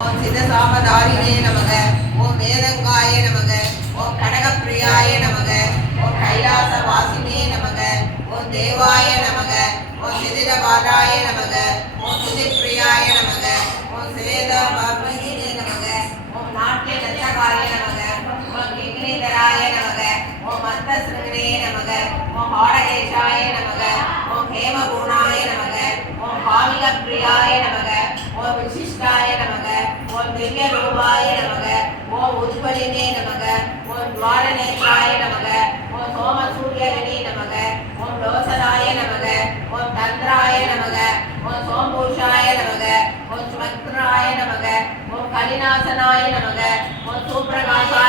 ஓம் சிதசாமதாரினே நமக ஓம் வேதங்காய நமக ஓம் கனகப்பிரியாய நமக ஓம் கைலாச வாசினே நமக ஓம் தேவாய நமக ஓம் சிதிரபாதாய நமக ஓம் சுதிப்பிரியாய நமக ஓம் சேத பர்மகினே நமக ஓம் நாட்டிய நச்சகாய நமக ஓம் கிங்கினிதராய நமக ஓம் மந்த சிறுகனே நமக ஓம் பாடகேஷாய நமக ஓம் ஹேமகுணாய நமக ஓம் பாவிக பிரியாய நமக ஓம் விசிஷ்டாய நமக ஓம் திவ்ய ரூபாய நமக? ஓம் உதுபலினே நமக. ஓம் துவாரநேத்ராய நமக. ஓம் சோமசூரியரிணே நமக. ஓம் லோசனாய நமக. ஓம் தந்திராய நமக. ஓம் சோம்பூஷாய நமக. ஓம் சுமத்ராய நமக. ஓம் கலிநாசனாய நமக. ஓம் சுப்பிரகாசாய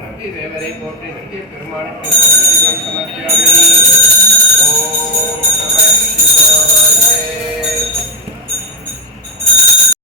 நந்தி தேவரை போற்றி நந்தி பெருமானுக்கு தீபம் சமர்ப்பியாமி